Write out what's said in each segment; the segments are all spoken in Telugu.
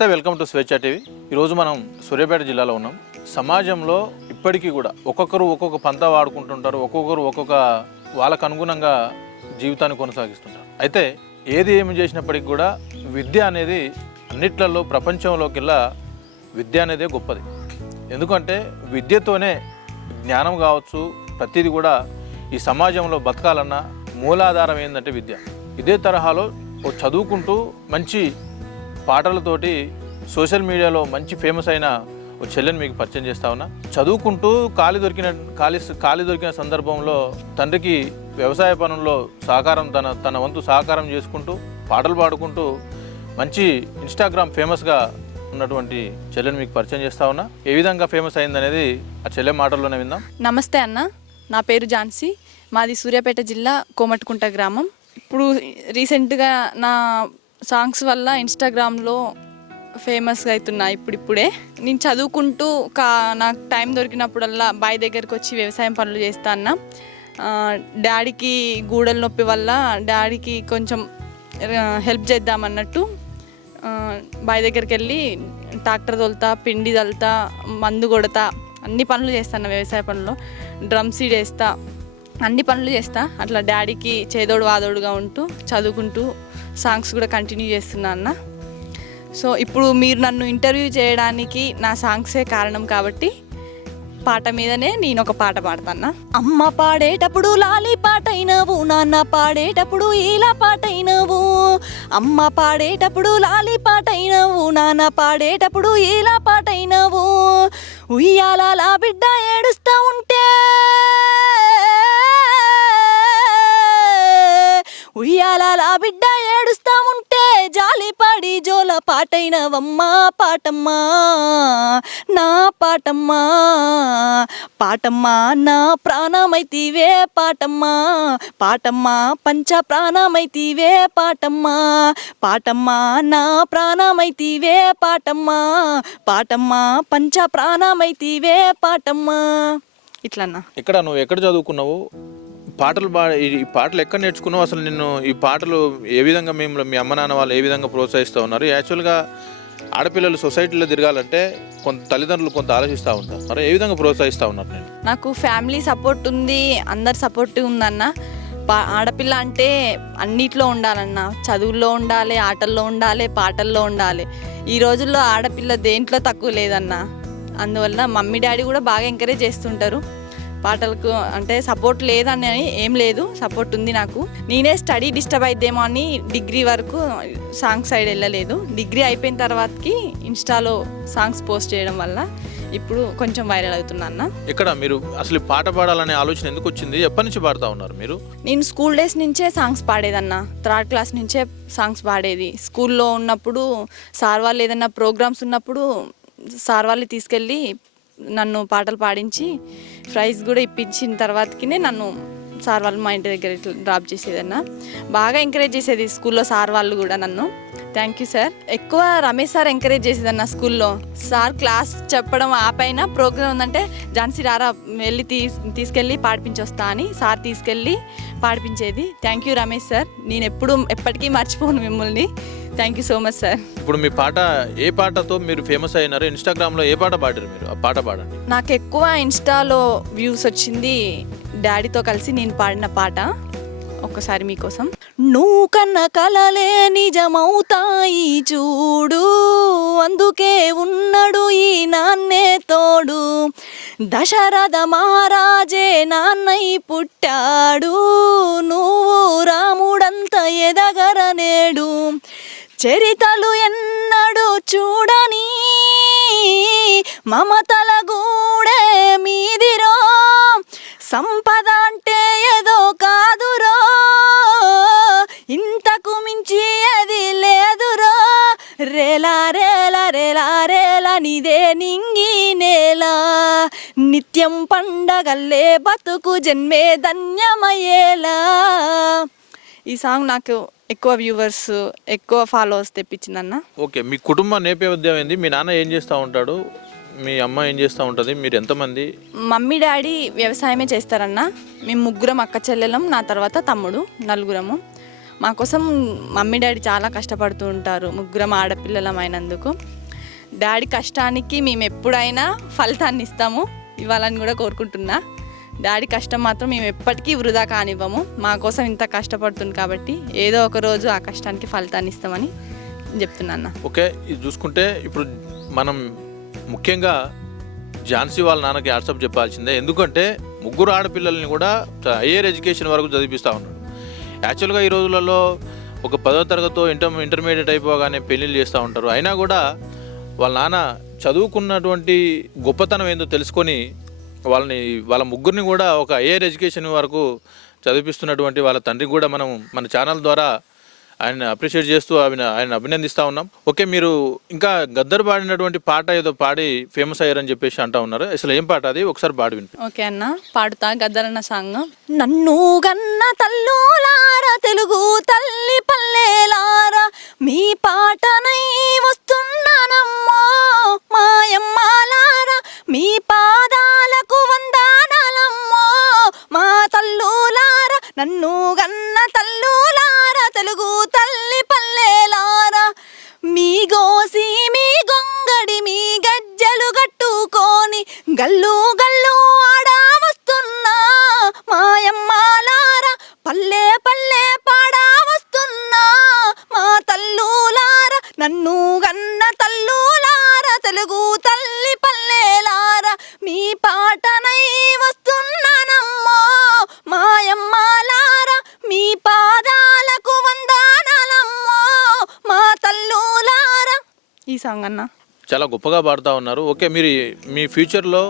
నమస్తే వెల్కమ్ టు స్వేచ్ఛ టీవీ. ఈరోజు మనం సూర్యాపేట జిల్లాలో ఉన్నాం. సమాజంలో ఇప్పటికీ కూడా ఒక్కొక్కరు ఒక్కొక్క పంత వాడుకుంటుంటారు ఒక్కొక్కరు ఒక్కొక్క వాళ్ళకు అనుగుణంగా జీవితాన్ని కొనసాగిస్తుంటారు. అయితే ఏది ఏమి చేసినప్పటికీ కూడా విద్య అనేది అన్నిట్లలో ప్రపంచంలోకెల్లా విద్య అనేదే గొప్పది. ఎందుకంటే విద్యతోనే జ్ఞానం కావచ్చు ప్రతిదీ కూడా ఈ సమాజంలో బతకాలన్న మూలాధారం ఏంటంటే విద్య. ఇదే తరహాలో చదువుకుంటూ మంచి పాటలతోటి సోషల్ మీడియాలో మంచి ఫేమస్ అయిన ఓ చెల్లెని మీకు పరిచయం చేస్తా ఉన్నా. చదువుకుంటూ ఖాళీ దొరికిన ఖాళీ ఖాళీ దొరికిన సందర్భంలో తండ్రికి వ్యవసాయ పనుల్లో సహకారం తన తన వంతు సహకారం చేసుకుంటూ పాటలు పాడుకుంటూ మంచి ఇన్స్టాగ్రామ్ ఫేమస్గా ఉన్నటువంటి చెల్లెని మీకు పరిచయం చేస్తా ఉన్నా. ఏ విధంగా ఫేమస్ అయిందనేది ఆ చెల్లె మాటల్లోనే విందాం. నమస్తే అన్న. నా పేరు ఝాన్సీ. మాది సూర్యాపేట జిల్లా కోమటికుంట గ్రామం. ఇప్పుడు రీసెంట్గా నా సాంగ్స్ వల్ల ఇన్స్టాగ్రామ్లో ఫేమస్గా అవుతున్నా ఇప్పుడిప్పుడే. నేను చదువుకుంటూ కా నాకు టైం దొరికినప్పుడల్లా బాయ్ దగ్గరికి వచ్చి వ్యవసాయం పనులు చేస్తా అన్న. డాడీకి గూడల నొప్పి వల్ల డాడీకి కొంచెం హెల్ప్ చేద్దామన్నట్టు బావి దగ్గరికి వెళ్ళి ట్రాక్టర్ తోలుతా పిండి తలుతా మందు కొడతా అన్ని పనులు చేస్తాను వ్యవసాయ పనులు డ్రమ్ సీడ్ వేస్తా అన్ని పనులు చేస్తా. అట్లా డాడీకి చేదోడు వాదోడుగా ఉంటూ చదువుకుంటూ సాంగ్స్ కూడా కంటిన్యూ చేస్తున్నా అన్న. సో ఇప్పుడు మీరు నన్ను ఇంటర్వ్యూ చేయడానికి నా సాంగ్సే కారణం కాబట్టి పాట మీదనే నేను ఒక పాట పాడతాను అమ్మ పాడేటప్పుడు లాలి పాటైనవు నాన్న పాడేటప్పుడు ఇలా పాటైనవు. అమ్మ పాడేటప్పుడు లాలి పాటైనవు నాన్న పాడేటప్పుడు ఇలా పాటైనవు. ఉయ్యాల బిడ్డ ఏడుస్తా ఉంటే ఉయ్యాల బిడ్డ ఏడుస్తా ఉంటే. జాలిపడి జోల పాటైనవమ్మా పాటమ్మా నా పాటమ్మా పాటమ్మా నా ప్రాణమైతివే పాటమ్మా పాటమ్మా పంచ ప్రాణమైతివే పాటమ్మా పాటమ్మా నా ప్రాణమైతివే పాటమ్మా పాటమ్మా పంచ ప్రాణమైతివే పాటమ్మా. ఇట్లన్నా. ఇక్కడ నువ్వు ఎక్కడ చదువుకున్నావు? పాటలు బా ఈ పాటలు ఎక్కడ నేర్చుకున్నావు? అసలు నిన్ను ఈ పాటలు ఏ విధంగా మేము మీ అమ్మ నాన్న వాళ్ళు ఏ విధంగా ప్రోత్సహిస్తూ ఉన్నారు? యాక్చువల్గా ఆడపిల్లలు సొసైటీలో తిరగాలంటే కొంత తల్లిదండ్రులు కొంత ఆలోచిస్తూ ఉంటారు. మరి ఏ విధంగా ప్రోత్సహిస్తూ ఉన్నారు నేను నాకు ఫ్యామిలీ సపోర్ట్ ఉంది అందరి సపోర్ట్ ఉందన్న. పా- ఆడపిల్ల అంటే అన్నిట్లో ఉండాలన్న. చదువుల్లో ఉండాలి ఆటల్లో ఉండాలి పాటల్లో ఉండాలి. ఈ రోజుల్లో ఆడపిల్ల దేంట్లో తక్కువ లేదన్న. అందువల్ల మమ్మీ డాడీ కూడా బాగా ఎంకరేజ్ చేస్తుంటారు. పాటలకు అంటే సపోర్ట్ లేదని ఏం లేదు సపోర్ట్ ఉంది నాకు. నేనే స్టడీ డిస్టర్బ్ అయిద్దేమో అని డిగ్రీ వరకు సాంగ్ సైడ్ వెళ్ళలేదు. డిగ్రీ అయిపోయిన తర్వాతకి ఇన్స్టాలో సాంగ్స్ పోస్ట్ చేయడం వల్ల ఇప్పుడు కొంచెం వైరల్ అవుతున్నా అన్న. ఇక్కడ మీరు అసలు పాట పాడాలనే ఆలోచన ఎందుకు వచ్చింది? ఎప్పటి నుంచి పాడుతూ ఉన్నారు మీరు? నేను స్కూల్ డేస్ నుంచే సాంగ్స్ పాడేదన్న. థర్డ్ క్లాస్ నుంచే సాంగ్స్ పాడేది. స్కూల్లో ఉన్నప్పుడు సార్ వాళ్ళు ఏదైనా ప్రోగ్రామ్స్ ఉన్నప్పుడు సార్ వాళ్ళు తీసుకెళ్ళి నన్ను పాటలు పాడించి ప్రైజ్ కూడా ఇప్పించిన తర్వాతకినే నన్ను సార్ వాళ్ళు మా ఇంటి దగ్గర ఇట్లా డ్రాప్ చేసేదన్న. బాగా ఎంకరేజ్ చేసేది స్కూల్లో సార్ వాళ్ళు కూడా నన్ను. థ్యాంక్ యూ సార్ ఎక్కువ రమేష్ సార్ ఎంకరేజ్ చేసేదన్న స్కూల్లో. సార్ క్లాస్ చెప్పడం ఆపైన ప్రోగ్రామ్ ఉందంటే ఝాన్సీ రారా వెళ్ళి తీ తీసుకెళ్ళి పాడిపించొస్తా అని సార్ తీసుకెళ్ళి పాడిపించేది. Thank you Ramesh sir. నేను ఎప్పుడు ఎప్పటికీ మర్చిపోను మిమ్మల్ని. Thank you so much sir ఇప్పుడు మీ పాట ఏ పాటతో మీరు ఫేమస్ అయినారు ఇన్స్టాగ్రామ్లో ఏ పాట పాడారు మీరు? ఆ పాట పాడండి. నాకు ఎక్కువ ఇన్స్టాలో వ్యూస్ వచ్చింది డాడీతో కలిసి నేను పాడిన పాట. ఒక్కసారి మీకోసం. నువ్వు కన్న కలలే నిజమవుతాయి చూడు. అందుకే ఉన్నాడు ఈ నాన్నే తోడు. దశరథ మహారాజే నాన్నై పుట్టాడు. నువ్వు రాముడంత ఎదగరనేడు. చరితలు ఎన్నడు చూడని మమతల గూడే మీదిరో. సంపద అంటే ఏదో కాదురో. ఇంతకు మించి అది లేదురో. రేలా రేలా రేలా రేలా నిదే నింగి నేల. నిత్యం పండగల్లే బతుకు జన్మే ధన్యమయ్యేలా ఈ సాంగ్ నాకు ఎక్కువ వ్యూవర్స్ ఎక్కువ ఫాలోవర్స్ తెప్పించిందన్న. ఓకే మీ కుటుంబ నేపథ్యం ఏంది? మీ నాన్న ఏం చేస్తూ ఉంటాడు? మీ అమ్మ ఏం చేస్తూ ఉంటుంది? మీరు ఎంతమంది? మమ్మీ డాడీ వ్యవసాయమే చేస్తారన్న. మేము ముగ్గురం అక్క చెల్లెలం నా తర్వాత తమ్ముడు నలుగురము. మా కోసం మమ్మీ డాడీ చాలా కష్టపడుతూ ఉంటారు ముగ్గురం ఆడపిల్లలం అయినందుకు. డాడీ కష్టానికి మేము ఎప్పుడైనా ఫలితాన్ని ఇస్తాము ఇవ్వాలని కూడా కోరుకుంటున్నా. డాడీ కష్టం మాత్రం మేము ఎప్పటికీ వృధా కానివ్వము. మా కోసం ఇంత కష్టపడుతుంది కాబట్టి ఏదో ఒక రోజు ఆ కష్టానికి ఫలితాన్ని ఇస్తామని చెప్తున్నా ఓకే ఇది చూసుకుంటే ఇప్పుడు మనం ముఖ్యంగా ఝాన్సీ వాళ్ళ నాన్నకి వాట్సాప్ చెప్పాల్సిందే. ఎందుకంటే ముగ్గురు ఆడపిల్లల్ని కూడా హయ్యర్ ఎడ్యుకేషన్ వరకు చదివిస్తూ ఉన్నాడు. యాక్చువల్గా ఈ రోజులలో ఒక పదో తరగతో ఇంటర్ ఇంటర్మీడియట్ అయిపోగానే పెళ్ళిళ్ళు చేస్తూ ఉంటారు. అయినా కూడా వాళ్ళ నాన్న చదువుకున్నటువంటి గొప్పతనం ఏందో తెలుసుకొని వాళ్ళని వాళ్ళ ముగ్గురిని కూడా ఒక హయ్యర్ ఎడ్యుకేషన్ వరకు చదివిస్తున్నటువంటి వాళ్ళ తండ్రికి కూడా మనం మన ఛానల్ ద్వారా ఆయన అప్రిషియేట్ చేస్తూ ఆయన ఆయన అభినందిస్తూ ఉన్నాం. ఓకే మీరు ఇంకా గద్దర్ పాడినటువంటి పాట ఏదో పాడి ఫేమస్ అయ్యారని చెప్పేసి అంటా ఉన్నారు. అసలు ఏం పాట అది? ఒకసారి పాడి వినిపి ఓకే అన్న పాడుతా గద్దరన్న సాంగ్ నన్ను గన్న తల్లులారా తెలుగు తల్లి పల్లెలారా మీ పాటనై వస్తున్నానమ్మో మాయమ్మాలారా మీ పాట నన్ను గన్న తల్లులారా తెలుగు తల్లి పల్లెలారా. మీ గోసి మీ గొంగడి మీ గజ్జలు కట్టుకొని గల్లు గల్లు అన్న. చాలా గొప్పగా పాడుతూ ఉన్నారు. ఓకే మీరు మీ ఫ్యూచర్లో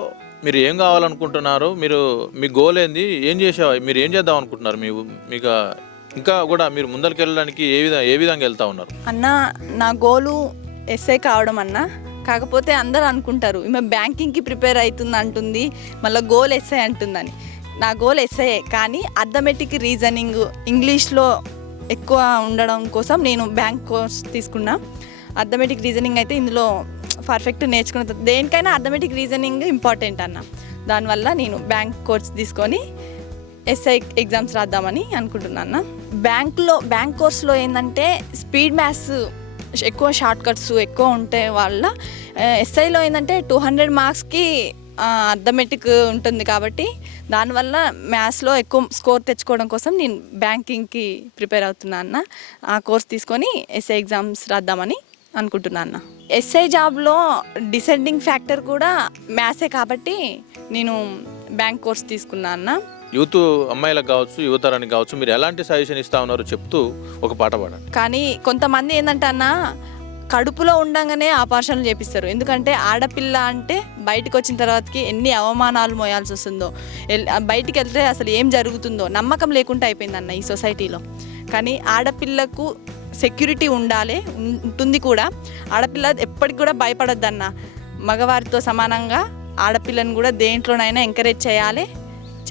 మీరు ఏం కావాలనుకుంటున్నారు? మీరు మీ గోల్ ఏంది? ఏం చేసావు? మీరు ఏం చేద్దాం అనుకుంటున్నారు? మీ మీకు ఇంకా కూడా మీరు ముందరికి వెళ్ళడానికి ఏ విధంగా ఏ విధంగా వెళ్తా ఉన్నారు? అన్న నా గోలు ఎస్ఐ కావడం అన్న. కాకపోతే అందరు అనుకుంటారు ఈమె బ్యాంకింగ్కి ప్రిపేర్ అవుతుంది అంటుంది మళ్ళీ గోల్ ఎస్ఐ అంటుందని. నా గోల్ ఎస్ఐ కానీ అథమెటిక్ రీజనింగ్ ఇంగ్లీష్లో ఎక్కువ ఉండడం కోసం నేను బ్యాంక్ కోర్స్ తీసుకున్నా. అథమెటిక్ రీజనింగ్ అయితే ఇందులో పర్ఫెక్ట్ నేర్చుకున్న దేనికైనా అథమెటిక్ రీజనింగ్ ఇంపార్టెంట్ అన్న. దానివల్ల నేను బ్యాంక్ కోర్స్ తీసుకొని ఎస్ఐ ఎగ్జామ్స్ రాద్దామని అనుకుంటున్నాను బ్యాంక్లో బ్యాంక్ కోర్స్లో ఏంటంటే స్పీడ్ మ్యాథ్స్ ఎక్కువ షార్ట్ కట్స్ ఎక్కువ ఉంటే వాళ్ళ ఎస్ఐలో ఏంటంటే టూ హండ్రెడ్ మార్క్స్కి అథమెటిక్ ఉంటుంది కాబట్టి దానివల్ల మ్యాథ్స్లో ఎక్కువ స్కోర్ తెచ్చుకోవడం కోసం నేను బ్యాంకింగ్కి ప్రిపేర్ అవుతున్నా అన్న. ఆ కోర్స్ తీసుకొని ఎస్ఐ ఎగ్జామ్స్ రాద్దామని అనుకుంటున్నా అన్న. ఎస్ఐ జాబ్లో డిసైడింగ్ ఫ్యాక్టర్ కూడా మ్యాథ్సే కాబట్టి నేను బ్యాంక్ కోర్స్ తీసుకున్నా అన్న. యూత్ అమ్మాయిలకు కావచ్చు యువతరానికి కావచ్చు మీరు ఎలాంటి సజెషన్ ఇస్తా ఉన్నారు చెప్తూ ఒక పాట పాడండి. కానీ కొంతమంది ఏంటంటే అన్న కడుపులో ఉండంగానే ఆపరేషన్లు చేపిస్తారు. ఎందుకంటే ఆడపిల్ల అంటే బయటకు వచ్చిన తర్వాతకి ఎన్ని అవమానాలు మోయాల్సి వస్తుందో. బయటికి వెళ్తే అసలు ఏం జరుగుతుందో నమ్మకం లేకుండా అయిపోయిందన్న ఈ సొసైటీలో. కానీ ఆడపిల్లకు సెక్యూరిటీ ఉండాలి ఉంటుంది కూడా. ఆడపిల్ల ఎప్పటికి కూడా భయపడొద్దన్న. మగవారితో సమానంగా ఆడపిల్లను కూడా దేంట్లోనైనా ఎంకరేజ్ చేయాలి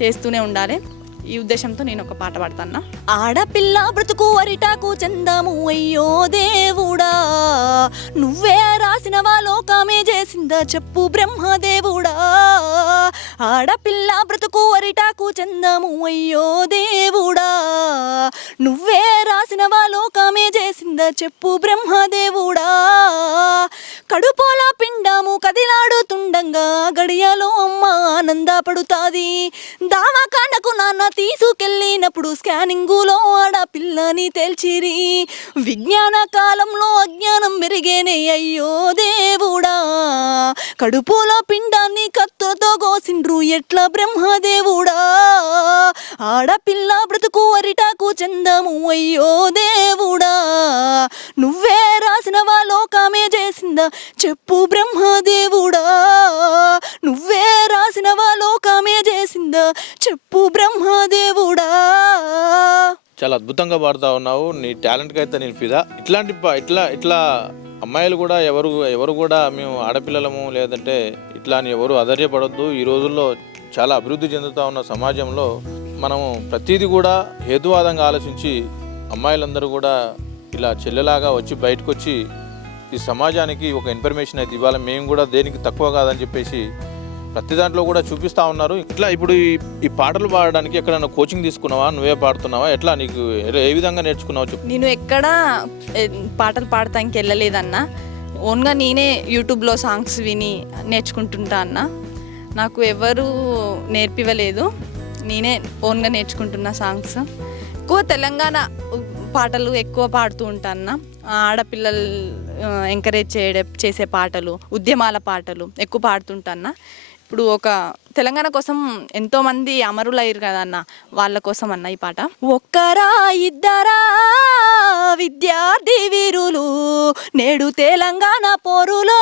చేస్తూనే ఉండాలి. ఈ ఉద్దేశంతో నేను ఒక పాట పాడతాను ఆడపిల్ల బ్రతుకు అరిటాకు చందము అయ్యో దేవుడా. నువ్వే రాసిన లోకమే చేసిందా చెప్పు బ్రహ్మదేవుడా. ఆడపిల్ల బ్రతుకు అరిటాకు చందము అయ్యో దేవుడా. నువ్వే రాసిన లోకమే చేసిందా చెప్పు బ్రహ్మదేవుడా. కడుపోల పిండము కదిలాడుతుండంగా గడియలో అమ్మ ఆనందపడుతాది. దావాఖానకు నాన్న తీసుకెళ్ళినప్పుడు స్కానింగులో ఆడపిల్లని తేల్చిరి. విజ్ఞాన కాలంలో అజ్ఞానం మెరిగేనే అయ్యో దేవుడా. కడుపులో పిండాన్ని కత్తులతో కోసిండ్రు ఎట్లా బ్రహ్మదేవుడా. ఆడపిల్ల బ్రతుకు అరిటాకు చందము అయ్యో దేవుడా. నువ్వే రాసినవా లోకమే చేసిందా చెప్పు బ్రహ్మదేవుడా నువ్వే రాసినవా లోకమే చేసిందా? చెప్పు బ్రహ్మదేవుడా. చాలా అద్భుతంగా పాడుతా ఉన్నావు. నీ టాలెంట్కి అయితే నేను ఫిదా. ఇట్లాంటి ఇట్లా ఇట్లా అమ్మాయిలు కూడా ఎవరు ఎవరు కూడా మేము ఆడపిల్లలము లేదంటే ఇట్లా అని ఎవరు అధైర్యపడొద్దు. ఈ రోజుల్లో చాలా అభివృద్ధి చెందుతా ఉన్న సమాజంలో మనము ప్రతిదీ కూడా హేతువాదంగా ఆలోచించి అమ్మాయిలందరూ కూడా ఇలా చెల్లెలాగా వచ్చి బయటకు వచ్చి ఈ సమాజానికి ఒక ఇన్ఫర్మేషన్ అయితే ఇవ్వాలి. మేము కూడా దేనికి తక్కువ కాదని చెప్పేసి ప్రతి దాంట్లో కూడా చూపిస్తా ఉన్నారు. ఇట్లా ఇప్పుడు ఈ పాటలు పాడడానికి ఎక్కడైనా కోచింగ్ తీసుకున్నావా? నువ్వే పాడుతున్నావా? ఎట్లా నీకు ఏ- విధంగా నేర్చుకున్నావు చెప్పు. నేను ఎక్కడ పాటలు పాడటానికి వెళ్ళలేదన్నా. ఓన్గా నేనే యూట్యూబ్లో సాంగ్స్ విని నేర్చుకుంటుంటా అన్న. నాకు ఎవరు నేర్పివ్వలేదు. నేనే ఓన్గా నేర్చుకుంటున్న సాంగ్స్. ఎక్కువ తెలంగాణ పాటలు ఎక్కువ పాడుతూ ఉంటా ఆడపిల్లలు ఎంకరేజ్ చేయడం చేసే పాటలు ఉద్యమాల పాటలు ఎక్కువ పాడుతుంటా ఇప్పుడు ఒక తెలంగాణ కోసం ఎంతోమంది అమరులయ్యారు కదా అన్న వాళ్ళ కోసం అన్న ఈ పాట. ఒక్కరా ఇద్దరా విద్యార్థి వీరులు నేడు తెలంగాణ పోరులో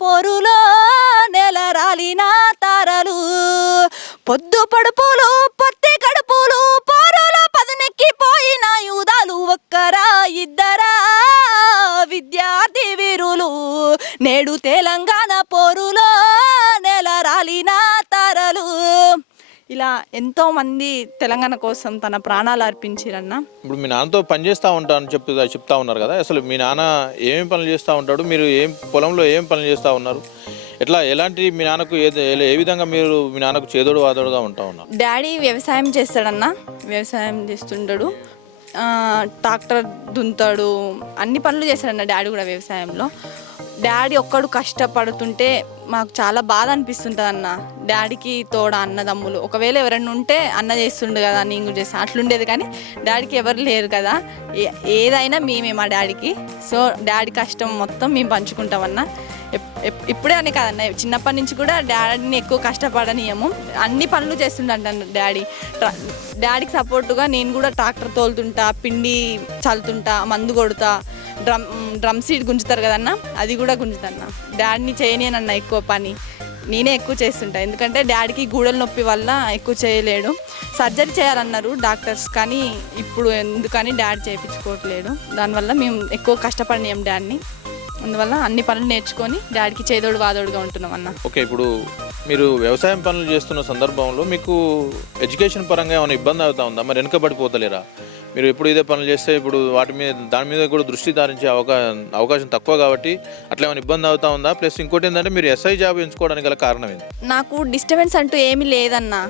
పోరులో నెలరాలిన తారలు పొద్దు పడుపులు పత్తిక తెలంగాణ కోసం తన ప్రాణాలు అర్పించిరన్న? ఇప్పుడు మీ నాన్నతో పని చేస్తూ ఉంటా అని చెప్పి చెప్తా ఉన్నారు కదా. అసలు మీ నాన్న ఏమేం పనులు చేస్తూ ఉంటాడు? మీరు ఏం పొలంలో ఏం పనులు చేస్తూ ఉన్నారు? ఎట్లా ఎలాంటి మీ నాన్నకు ఏ ఏ విధంగా మీరు మీ నాన్నకు చేదోడు వాదోడుగా ఉంటా ఉన్నారు? డాడీ వ్యవసాయం చేస్తాడన్న. వ్యవసాయం చేస్తుంటాడు. ట్రాక్టర్ దున్తాడు అన్ని పనులు చేస్తాడన్న డాడీ కూడా వ్యవసాయంలో. డాడీ ఒక్కడు కష్టపడుతుంటే మాకు చాలా బాధ అనిపిస్తుంటుంది అన్న. డాడీకి తోడ అన్నదమ్ములు. ఒకవేళ ఎవరైనా ఉంటే అన్న చేస్తుండు కదా నేను కూడా చేస్తాను అట్లుండేది కానీ డాడీకి ఎవరు లేరు కదా. ఏ- ఏదైనా మేమే మా డాడీకి. సో డాడీ కష్టం మొత్తం మేము పంచుకుంటామన్నా ఇప్పుడే అని కాదన్న. చిన్నప్పటి నుంచి కూడా డాడీని ఎక్కువ కష్టపడనీయము. అన్ని పనులు చేస్తుండంట డాడీ. డాడీకి సపోర్టుగా నేను కూడా ట్రాక్టర్ తోలుతుంటా పిండి చల్లుతుంటా మందు కొడుతా డ్రమ్ డ్రమ్ సీట్ గుంజుతారు కదన్న అది కూడా గుంజుతన్న డాడీని చేయనేనన్న ఎక్కువ. పని. నేనే ఎక్కువ చేస్తుంటా. ఎందుకంటే డాడీకి గూడెల నొప్పి వల్ల ఎక్కువ చేయలేడు. సర్జరీ చేయాలన్నారు డాక్టర్స్ కానీ ఇప్పుడు ఎందుకని డాడీ చేయించుకోవట్లేడు. దానివల్ల మేము ఎక్కువ కష్టపడినాం డాడీని. అందువల్ల అన్ని పనులు నేర్చుకొని డాడీకి చేదోడు వాదోడుగా ఉంటున్నాం అన్న. ఓకే ఇప్పుడు మీరు వ్యవసాయం పనులు చేస్తున్న సందర్భంలో మీకు ఎడ్యుకేషన్ పరంగా ఏమైనా ఇబ్బంది అవుతా ఉందా? మరి వెనుకబడిపోతలేరా? మీరు ఎప్పుడు ఇదే పనులు చేస్తే ఇప్పుడు వాటి మీద దాని మీద కూడా దృష్టి ధారించే అవకాశం అవకాశం తక్కువ కాబట్టి అట్లా ఏమైనా ఇబ్బంది అవుతా ఉందా? ప్లస్ ఇంకోటి ఏంటంటే మీరు ఎస్ఐ జాబ్ ఎంచుకోవడానికి గల కారణం ఏంటి? నాకు డిస్టర్బెన్స్ అంటూ ఏమీ లేదన్నా.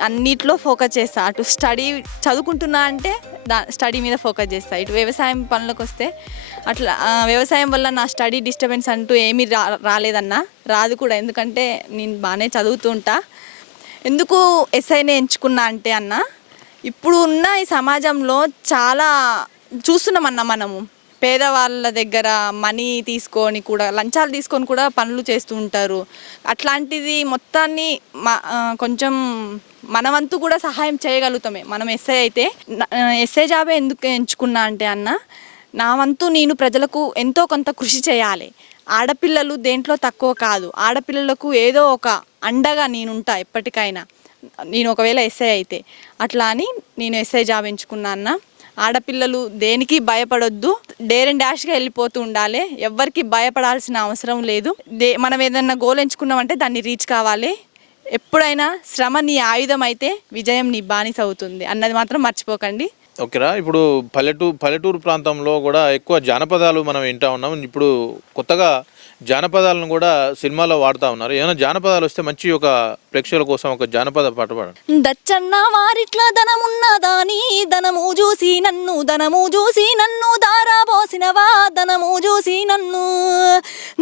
అన్నిట్లో ఫోకస్ చేస్తా. అటు స్టడీ చదువుకుంటున్నా అంటే దా స్టడీ మీద ఫోకస్ చేస్తా. ఇటు వ్యవసాయం పనులకు వస్తే అట్లా ఆ, వ్యవసాయం వల్ల నా స్టడీ డిస్టర్బెన్స్ అంటూ ఏమీ రా రాలేదన్నా. రాదు కూడా. ఎందుకంటే నేను బాగానే చదువుతుంటా ఎందుకు ఎస్ఐనే ఎంచుకున్నా అంటే అన్న ఇప్పుడు ఉన్న ఈ సమాజంలో చాలా చూస్తున్నామన్న మనము. పేదవాళ్ళ దగ్గర మనీ తీసుకొని కూడా లంచాలు తీసుకొని కూడా పనులు చేస్తూ ఉంటారు. అట్లాంటిది మొత్తాన్ని మ- కొంచెం మనవంతు కూడా సహాయం చేయగలుగుతామే. మనం ఎస్ఐ అయితే ఎస్ఏ ఎస్ఐ జాబే ఎందుకు ఎంచుకున్నా అంటే అన్న నా వంతు నేను ప్రజలకు ఎంతో కొంత కృషి చేయాలి. ఆడపిల్లలు దేంట్లో తక్కువ కాదు. ఆడపిల్లలకు ఏదో ఒక అండగా నేనుంటా ఎప్పటికైనా. నేను ఒకవేళ ఎస్ఐ అయితే. అట్లా అని నేను ఎస్ఐ జాబ్ ఎంచుకున్నా అన్న. ఆడపిల్లలు దేనికి భయపడొద్దు. డేర్ అండ్ డాష్గా వెళ్ళిపోతూ ఉండాలి. ఎవ్వరికి భయపడాల్సిన అవసరం లేదు. దే మనం ఏదన్నా గోల్ ఎంచుకున్నామంటే దాన్ని రీచ్ కావాలి. ఎప్పుడైనా శ్రమ నీ ఆయుధం అయితే విజయం నీ బానిస అవుతుంది. అన్నది మాత్రం మర్చిపోకండి. ఓకేరా ఇప్పుడు పల్లెటూరు పల్లెటూరు ప్రాంతంలో కూడా ఎక్కువ జానపదాలు మనం వింటా ఉన్నాం. ఇప్పుడు కొత్తగా జానపదాలను కూడా సినిమాలో వాడుతూ ఉన్నారు. ఏమైనా జానపదాలు వస్తే మంచి ఒక ప్రేక్షకుల కోసం ఒక జానపద పాట పాడండి. దచ్చన్న వారిట్ల ధనమున్నదా ధనము చూసి నన్ను ధనము చూసి నన్ను దారా పోసినవా ధనము చూసి నన్ను.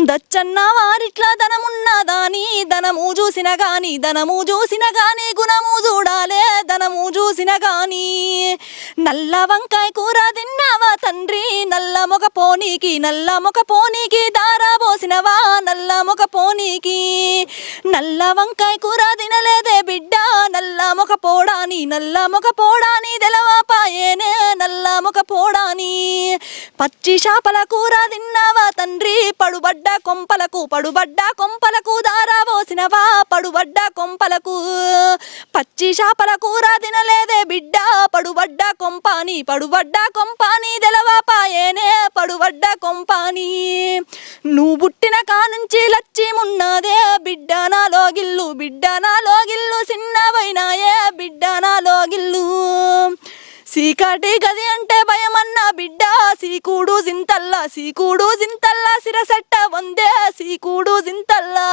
దచ్చన్న వారిట్ల ధనమున్నదాని ధనము చూసిన గాని ధనము చూసిన గాని గుణము చూడాలే ధనము చూసిన గాని. నల్ల వంకాయ కూర తిన్నావా తండ్రి? నల్ల మొగ పోనీకి నల్ల మొగ పోనీకి దార నల్ల ముఖ పోనీకి నల్ల వంకాయ కూర తినలేదే బిడ్డ. నల్ల మొగ పోడాని నల్ల మొగ పోడాని తెలవాపాయేనే. నల్ల మొక పోడాని పచ్చి చేపల కూర తిన్నావా తండ్రి? పడుబడ్డ కొంపలకు పడుబడ్డ కొంపలకు దారా పోసినవా? పడుబడ్డ కొంపలకు. పచ్చి చేపల కూర తినలేదే బిడ్డ. పడుబడ్డ కొంపాని పడుబడ్డ కొంపాని తెలవాపాయేనే. పడుబడ్డ కొంపాని నువ్వు పుట్టిన కానుంచి లచ్చి లచ్చిమున్నదే బిడ్డ నాలో గిల్లు బిడ్డ నాలో గిల్లు చిన్నవైనాయే బిడ్డ నాలో గిల్లు? సీకాటి గది అంటే భయమన్న బిడ్డ సీకూడు జింతల్లా సీకూడు జింతల్లా సిరసట్ట వందే సీకూడు జింతల్లా.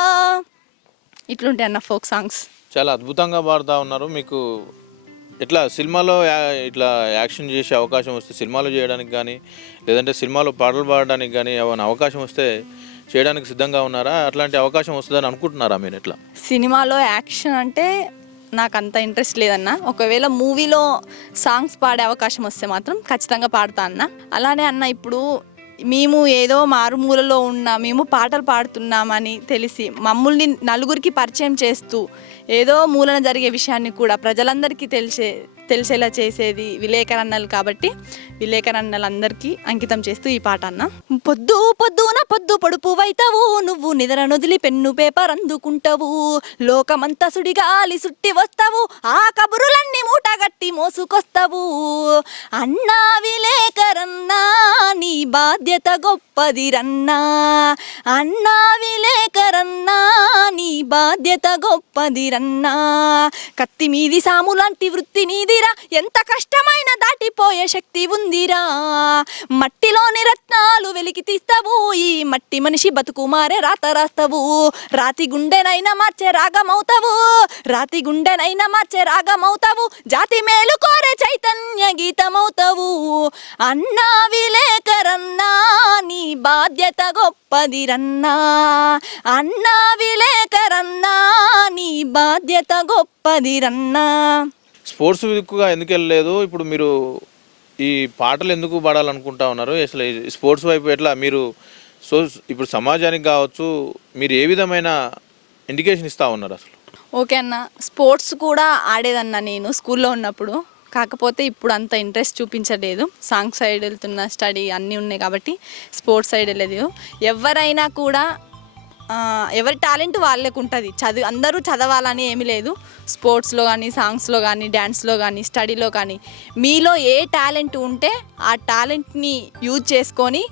ఇట్లుంటాయి అన్న ఫోక్ సాంగ్స్. చాలా అద్భుతంగా పాడుతూ ఉన్నారు. మీకు ఇట్లా సినిమాలో ఇట్లా యాక్షన్ చేసే అవకాశం వస్తే సినిమాలు చేయడానికి కానీ లేదంటే సినిమాలో పాటలు పాడడానికి కానీ ఏమైనా అవకాశం వస్తే చేయడానికి సిద్ధంగా ఉన్నారా? అట్లాంటి అవకాశం వస్తుందని అనుకుంటున్నారా మీరు ఎట్లా? సినిమాలో యాక్షన్ అంటే నాకు అంత ఇంట్రెస్ట్ లేదన్న. ఒకవేళ మూవీలో సాంగ్స్ పాడే అవకాశం వస్తే మాత్రం ఖచ్చితంగా పాడతా అన్న. అలానే అన్న ఇప్పుడు మేము ఏదో మారుమూలలో ఉన్న మేము పాటలు పాడుతున్నామని తెలిసి మమ్మల్ని నలుగురికి పరిచయం చేస్తూ ఏదో మూలన జరిగే విషయాన్ని కూడా ప్రజలందరికీ తెలిసే తెలిసేలా చేసేది విలేకరన్నలు కాబట్టి విలేకరన్నలందరికీ అంకితం చేస్తూ ఈ పాట అన్న. పొద్దు పొద్దున పొద్దు పొడుపు వైతావు నువ్వు నిద్ర నొదిలి పెన్ను పేపర్ అందుకుంటావు. లోకమంతా సుడిగాలి సుట్టి వస్తావు ఆ కబురులన్నీ మూటగట్టి మోసుకొస్తావు. అన్నా విలేకరన్నా నీ బాధ్యత గొప్పది రన్నా అన్నా విలేకరన్నా నీ బాధ్యత గొప్పది రన్నా కత్తి మీది సాము లాంటి వృత్తి ఉందిరా ఎంత కష్టమైన దాటిపోయే శక్తి ఉందిరా. మట్టిలోని రత్నాలు వెలికి తీస్తావు ఈ మట్టి మనిషి బతుకు మారే రాత రాస్తావు. రాతి గుండెనైనా మార్చే రాగమవుతావు రాతి గుండెనైనా మార్చే రాగమవుతావు జాతి మేలు కోరే చైతన్య గీతమవుతావు. అన్నా విలేకరన్నా నీ బాధ్యత గొప్పది రన్నా అన్నా విలేకరన్నా నీ బాధ్యత గొప్పది రన్నా స్పోర్ట్స్ దిక్కుగా ఎందుకు వెళ్ళలేదు? ఇప్పుడు మీరు ఈ పాటలు ఎందుకు పాడాలనుకుంటా ఉన్నారు? అసలు స్పోర్ట్స్ వైపు ఎట్లా మీరు సో ఇప్పుడు సమాజానికి కావచ్చు మీరు ఏ విధమైన ఇండికేషన్ ఇస్తా ఉన్నారు అసలు? ఓకే అన్న. స్పోర్ట్స్ కూడా ఆడేదన్న నేను స్కూల్లో ఉన్నప్పుడు. కాకపోతే ఇప్పుడు అంత ఇంట్రెస్ట్ చూపించలేదు. సాంగ్ సైడ్ వెళ్తున్న స్టడీ అన్నీ ఉన్నాయి కాబట్టి స్పోర్ట్స్ సైడ్ వెళ్ళలేదు. ఎవరైనా కూడా ఎవరి టాలెంట్ వాళ్ళకు ఉంటుంది చదువు అందరూ చదవాలని ఏమీ లేదు. స్పోర్ట్స్లో కానీ సాంగ్స్లో కానీ డ్యాన్స్లో కానీ స్టడీలో కానీ మీలో ఏ టాలెంట్ ఉంటే ఆ టాలెంట్ని యూజ్ చేసుకొని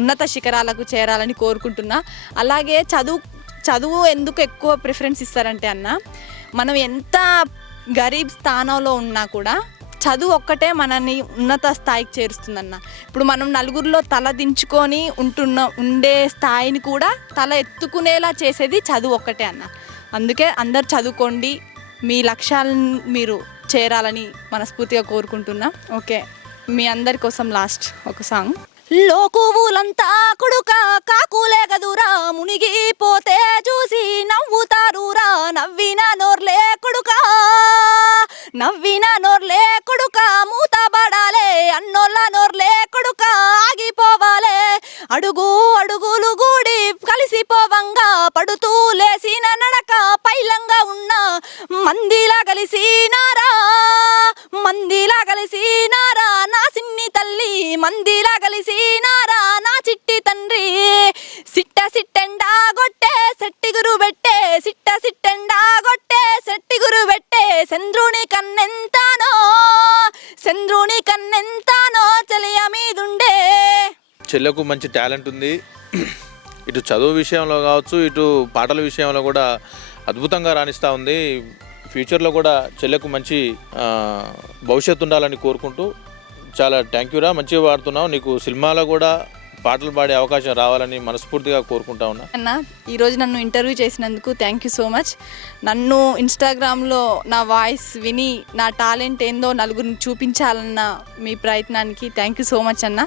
ఉన్నత శిఖరాలకు చేరాలని కోరుకుంటున్నా. అలాగే చదువు చదువు ఎందుకు ఎక్కువ ప్రిఫరెన్స్ ఇస్తారంటే అన్న మనం ఎంత గరీబ్ స్థానంలో ఉన్నా కూడా చదువు ఒక్కటే మనల్ని ఉన్నత స్థాయికి చేరుస్తుందన్న. ఇప్పుడు మనం నలుగురిలో తల దించుకొని ఉంటున్న ఉండే స్థాయిని కూడా తల ఎత్తుకునేలా చేసేది చదువు ఒక్కటే అన్న. అందుకే అందరు చదువుకోండి మీ లక్ష్యాలను మీరు చేరాలని మనస్ఫూర్తిగా కోరుకుంటున్నా. ఓకే మీ అందరి కోసం లాస్ట్ ఒక సాంగ్. లోకువులంతా కొడుక కాకులే కదురా. కన్నెంతానో చలియ మీదుండే. చెల్లెకు మంచి టాలెంట్ ఉంది. ఇటు చదువు విషయంలో కావచ్చు ఇటు పాటల విషయంలో కూడా అద్భుతంగా రాణిస్తూ ఉంది. ఫ్యూచర్లో కూడా చెల్లెకు మంచి భవిష్యత్తు ఉండాలని కోరుకుంటూ చాలా థ్యాంక్ యూరా మంచిగా వాడుతున్నావు నీకు సినిమాలో కూడా పాటలు పాడే అవకాశం రావాలని మనస్ఫూర్తిగా కోరుకుంటా ఉన్నా. అన్న ఈరోజు నన్ను ఇంటర్వ్యూ చేసినందుకు థ్యాంక్ యూ సో మచ్ నన్ను ఇన్స్టాగ్రామ్లో నా వాయిస్ విని నా టాలెంట్ ఏందో నలుగురిని చూపించాలన్న మీ ప్రయత్నానికి థ్యాంక్ యూ సో మచ్ అన్న.